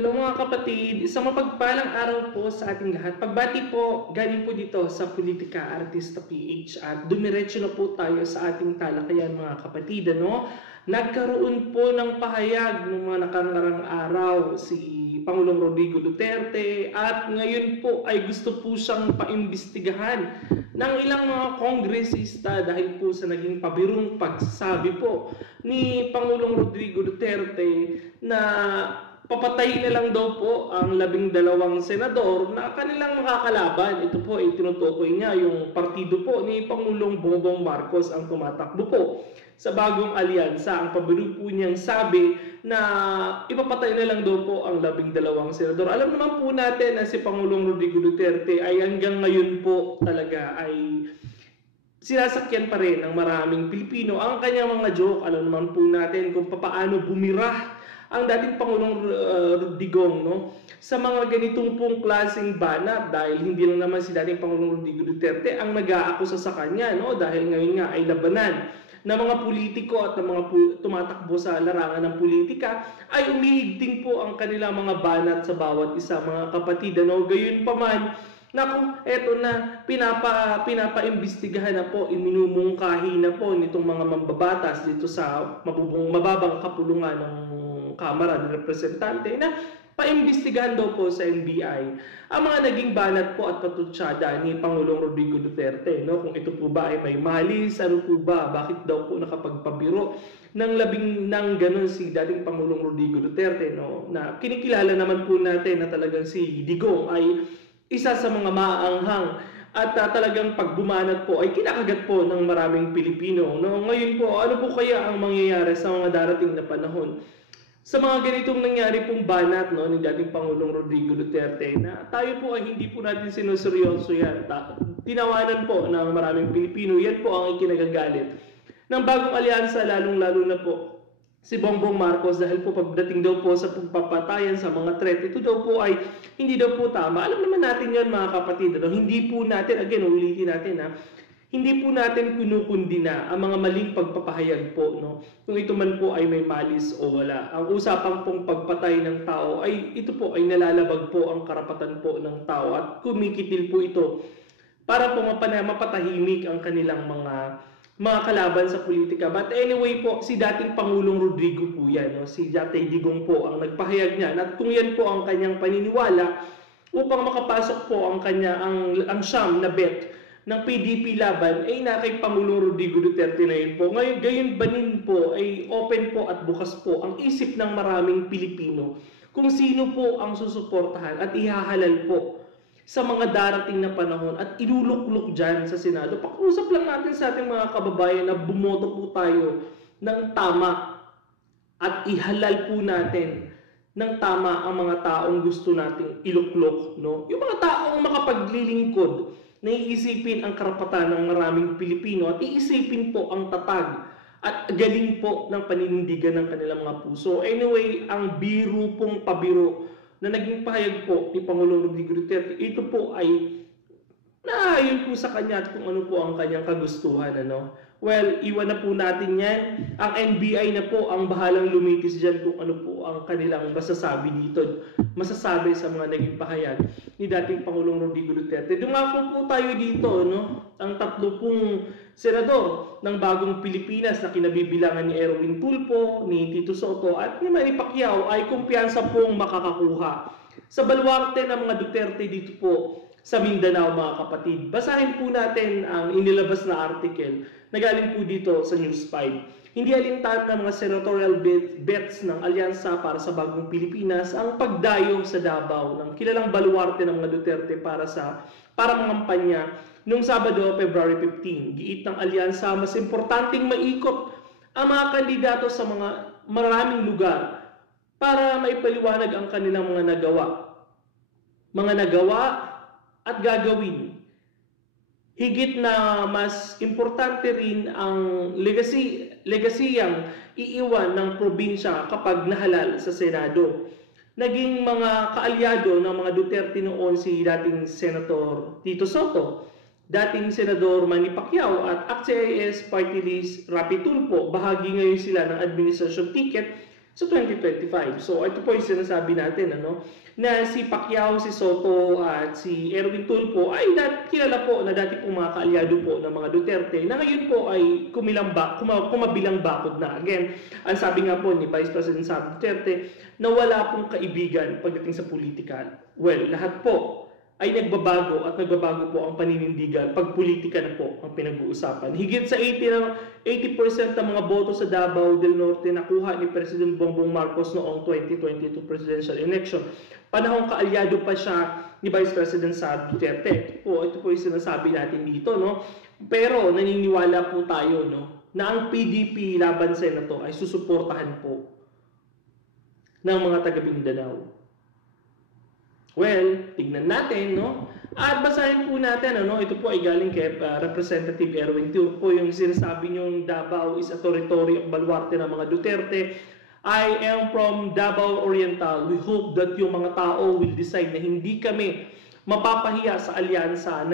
Hello mga kapatid, isang mapagpalang araw po sa ating lahat. Pagbati po, galing po dito sa Politika Artista PH at dumiretso na po tayo sa ating talakayan mga kapatid. Nagkaroon po ng pahayag ng mga nakararang araw si Pangulong Rodrigo Duterte at ngayon po ay gusto po siyang paimbestigahan ng ilang mga kongresista dahil po sa naging pabirong pagsasabi po ni Pangulong Rodrigo Duterte na papatayin na lang daw po ang 12 senador na kanilang makakalaban. Ito po ay tinutukoy niya yung partido po ni Pangulong Bongbong Marcos ang tumatakbo po sa bagong alyansa. Ang pabiro po niyang sabi na ipapatay na lang daw po ang 12 senador. Alam naman po natin na si Pangulong Rodrigo Duterte ay hanggang ngayon po talaga ay sinasakyan pa rin ng maraming Pilipino ang kanyang mga joke. Alam naman po natin kung paano bumirah ang dating Pangulong Digong sa mga ganitong pong klaseng banat dahil hindi lang naman si dating Pangulong Rodrigo Duterte ang nag-aakusa sa kanya dahil ngayon nga ay labanan ng mga politiko at ng mga tumatakbo sa larangan ng politika ay umihigting po ang kanilang mga banat sa bawat isa mga kapatid. Gayon pa man, naku, eto na, pinapaimbestigahan na po, iminumungkahi na po nitong mga mambabatas dito sa mababang kapulungan ng Kamara ng Representante na paimbestigahan daw po sa NBI ang mga naging banat po at patutsada ni Pangulong Rodrigo Duterte. Kung ito po ba ay may malis, ano po ba, bakit daw po nakapagpabiro ng ganun si dating Pangulong Rodrigo Duterte, na kinikilala naman po natin na talagang si Digong ay isa sa mga maaanghang at talagang pagbumanat po ay kinakagat po ng maraming Pilipino. Ngayon po, ano po kaya ang mangyayari sa mga darating na panahon? Sa mga ganitong nangyari pong banat ni dating Pangulong Rodrigo Duterte na tayo po ay hindi po natin sinuseryoso yan. Tinawanan po ng maraming Pilipino. Yan po ang ikinagagalit ng bagong alyansa, lalong-lalo na po si Bongbong Marcos dahil po pagdating daw po sa pagpapatayan sa mga threat, ito daw po ay hindi daw po tama. Alam naman natin yan mga kapatid. Hindi po natin, again, ulitin natin hindi po natin kinukundina ang mga maling pagpapahayag po, kung ito man po ay may malis o wala. Ang usapang pong pagpatay ng tao ay ito po ay nalalabag po ang karapatan po ng tao at kumikitil po ito para po mapatahimik ang kanilang mga kalaban sa politika. But anyway po, si dating Pangulong Rodrigo po yan, si Jatay Digong po ang nagpahayag niya. At kung yan po ang kanyang paniniwala, upang makapasok po ang siyam na bet ng PDP laban ay na kay Pangulong Rodrigo Duterte na yun po. Ngayon, gayon banin po ay open po at bukas po ang isip ng maraming Pilipino kung sino po ang susuportahan at ihahalal po sa mga darating na panahon at iluluklok dyan sa Senado. Pakiusap lang natin sa ating mga kababayan na bumoto po tayo ng tama at ihalal po natin ng tama ang mga taong gusto nating iluklok. Yung mga taong makapaglilingkod na iisipin ang karapatan ng maraming Pilipino at iisipin po ang tatag at galing po ng paninindigan ng kanilang mga puso. Anyway, ang biro pong pabiro na naging pahayag po ni Pangulong Rodrigo Duterte, ito po ay naayon po sa kanya at kung ano po ang kanyang kagustuhan. Well, iwan na po natin yan. Ang NBI na po ang bahalang lumitis dyan kung ano po ang kanilang masasabi dito. Masasabi sa mga naging pahayag ni dating Pangulong Rodrigo Duterte. Dumako po tayo dito, ang 30 senador ng bagong Pilipinas na kinabibilangan ni Erwin Tulfo, ni Tito Soto at ni Manny Pacquiao ay kumpiyansa pong makakakuha sa baluarte ng mga Duterte dito po sa Mindanao mga kapatid. Basahin po natin ang inilabas na article na galing po dito sa News 5. Hindi alintan ng mga senatorial bets ng Alyansa para sa Bagong Pilipinas ang pagdayo sa Davao ng kilalang baluarte ng mga Duterte para mangampanya noong Sabado, February 15. Giit ng Alyansa, mas importanteng maikot ang mga kandidato sa mga maraming lugar para maipaliwanag ang kanilang mga nagawa at gagawin. Higit na mas importante rin ang legasiyang iiwan ng probinsya kapag nahalal sa Senado. Naging mga kaalyado ng mga Duterte noon si dating Senator Tito Soto, dating Senador Manny Pacquiao at ACT-CIS Party List Rapi Tulfo. Bahagi ngayon sila ng administrasyon ticket sa 2025. So ito po yung sinasabi natin, na si Pacquiao, si Soto at si Erwin Tulfo ay kilala po na dati po mga kaalyado po ng mga Duterte na ngayon po ay kumabilang bakod na. Again, ang sabi nga po ni Vice President Sara Duterte na wala pong kaibigan pagdating sa politika. Well, lahat po ay nagbabago at nagbabago po ang paninindigan pag politika na po ang pinag-uusapan. Higit sa 80% ng mga boto sa Davao del Norte nakuha ni President Bongbong Marcos noong 2022 presidential election. Panahong kaalyado pa siya ni Vice President Sara Duterte. Ito po yung sinasabi natin dito, Pero naniniwala po tayo, na ang PDP laban sa Senato ay susuportahan po ng mga taga Mindanao. Well, tignan natin, At basahin po natin, ito po ay galing kay Representative Erwin Tulfo, yung sinasabi niyong Davao is a territory of baluarte ng mga Duterte. I am from Davao Oriental. We hope that yung mga tao will decide na hindi kami mapapahiya sa alyansa,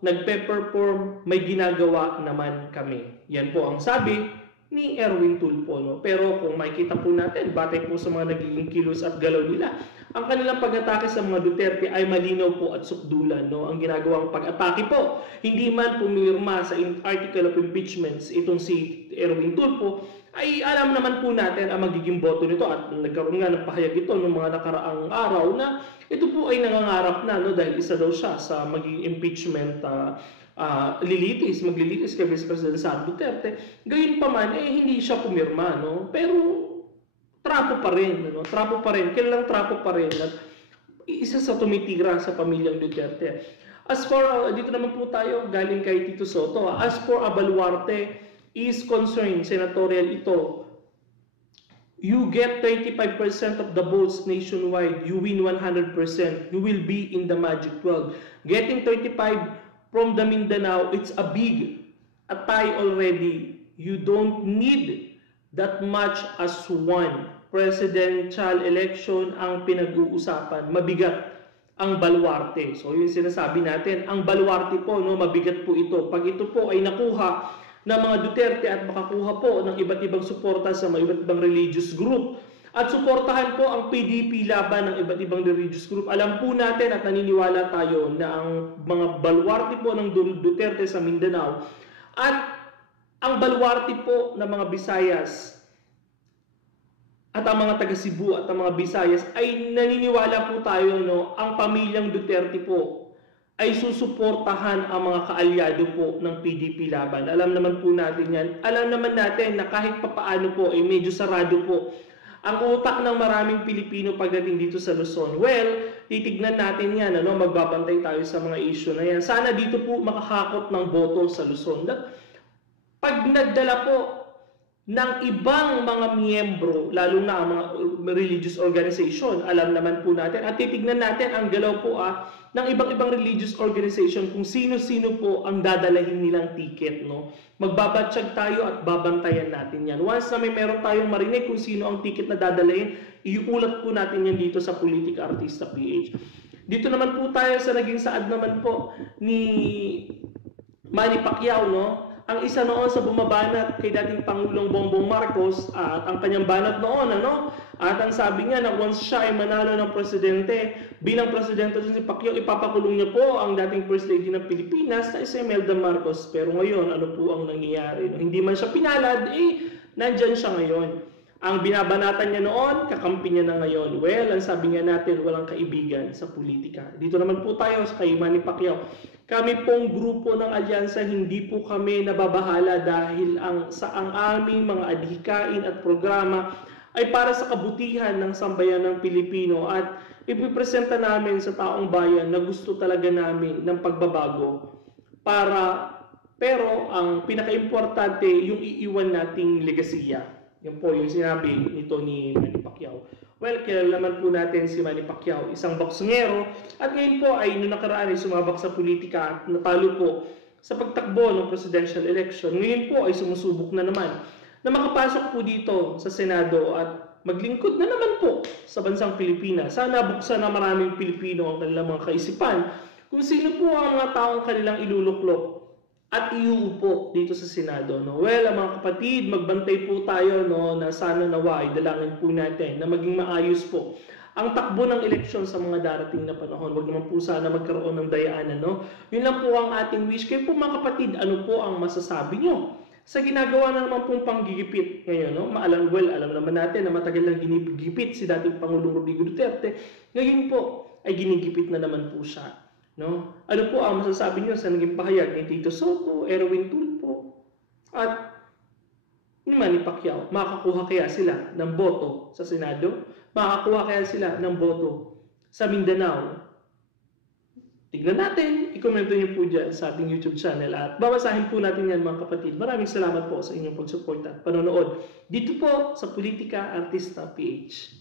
nagpe-perform, may ginagawa naman kami. Yan po ang sabi ni Erwin Tulfo. Pero kung makikita po natin, batay po sa mga nagiging kilos at galaw nila, ang kanilang pag-atake sa mga Duterte ay malinaw po at sukdulan. Ang ginagawang pag-atake po, hindi man pumirma sa article of impeachments itong si Erwin Tulfo, ay alam naman po natin ang magiging boto nito at nagkaroon nga ng pahayag ito noong mga nakaraang araw na ito po ay nangangarap na dahil isa daw siya sa magiging impeachment maglilitis kay Vice President Sara Duterte. Gayon pa man, hindi siya pumirma, Pero trapo pa rin, kilalang trapo pa rin at isa sa tumitira sa pamilyang Duterte. As for, dito naman po tayo, galing kay Tito Soto, as for Baluarte is concerned, senatorial ito, you get 35% of the votes nationwide, you win 100%, you will be in the Magic 12. Getting 35 from the Mindanao, it's a tie already. You don't need that much as one. Presidential election ang pinag-uusapan. Mabigat ang baluarte. So yung sinasabi natin, ang baluarte po, mabigat po ito. Pag ito po ay nakuha ng mga Duterte at makakuha po ng iba't ibang suporta sa mga iba't ibang religious group, at suportahan po ang PDP laban ng iba't ibang religious group. Alam po natin at naniniwala tayo na ang mga baluarte po ng Duterte sa Mindanao at ang baluarte po ng mga Visayas at ang mga taga Cebu at ang mga Visayas ay naniniwala po tayo, ang pamilyang Duterte po ay susuportahan ang mga kaalyado po ng PDP laban. Alam naman po natin yan. Alam naman natin na kahit papaano po ay medyo sarado po ang utak ng maraming Pilipino pagdating dito sa Luzon. Well, titignan natin yan, magbabantay tayo sa mga issue na yan. Sana dito po makakakot ng boto sa Luzon. Pag nagdala po ng ibang mga miyembro, lalo na ang mga religious organization, alam naman po natin, at titignan natin ang galaw po ng ibang religious organization kung sino-sino po ang dadalahin nilang ticket. Magbabatsyag tayo at babantayan natin yan. Once na meron tayong marinig kung sino ang ticket na dadalahin, iuulat po natin yan dito sa Politika Artista PH. Dito naman po tayo sa naging saad naman po ni Manny Pacquiao, ang isa noon sa bumabanat kay dating Pangulong Bongbong Marcos at ang kanyang banat noon, At ang sabi niya na once siya ay manalo ng presidente, bilang presidente si Pacquiao, ipapakulong niya po ang dating First Lady ng Pilipinas na si Imelda Marcos. Pero ngayon, ano po ang nangyayari? Hindi man siya pinalad, nandyan siya ngayon. Ang binabanatan niya noon, kakampi niya na ngayon. Well, ang sabi nga natin, walang kaibigan sa politika. Dito naman po tayo kay Manny Pacquiao. Kami pong grupo ng alyansa, hindi po kami nababahala dahil ang aming mga adhikain at programa ay para sa kabutihan ng sambayan ng Pilipino at ipipresenta namin sa taong bayan na gusto talaga namin ng pagbabago. Pero ang pinaka-importante, yung iiwan nating legasiya. Yan po yung sinabi nito ni Manny Pacquiao. Well, kilala naman po natin si Manny Pacquiao, isang boksingero, at ngayon po ay noong nakaraan ay sumabak sa politika at natalo po sa pagtakbo ng presidential election. Ngayon po ay sumusubok na naman na makapasok po dito sa Senado at maglingkod na naman po sa bansang Pilipinas. Sana buksan na maraming Pilipino ang kanilang mga kaisipan kung sino po ang mga taong kanilang iluluklok at iuupo dito sa Senado, no? Well, mga kapatid, magbantay po tayo, no, na sana nawa ay dalangin po natin na maging maayos po ang takbo ng eleksyon sa mga darating na panahon. Huwag naman po sana magkaroon ng dayaanan, no? Yun lang po ang ating wish. Kayo po mga kapatid, ano po ang masasabi nyo sa ginagawa na naman pong panggigipit ngayon, no? Alam naman natin na matagal lang ginigipit si dating Pangulong Rodrigo Duterte. Ngayon po ay ginigipit na naman po siya. No? Ano po ang masasabi niyo sa naging pahayag ni Tito Soto, Erwin Tulfo, at ni Manny Pacquiao? Makakakuha kaya sila ng boto sa Senado? Makakakuha kaya sila ng boto sa Mindanao? Tignan natin, i-komento niyo po dyan sa ating YouTube channel at babasahin po natin yan mga kapatid. Maraming salamat po sa inyong pagsuporta at panonood dito po sa Politika Artista PH.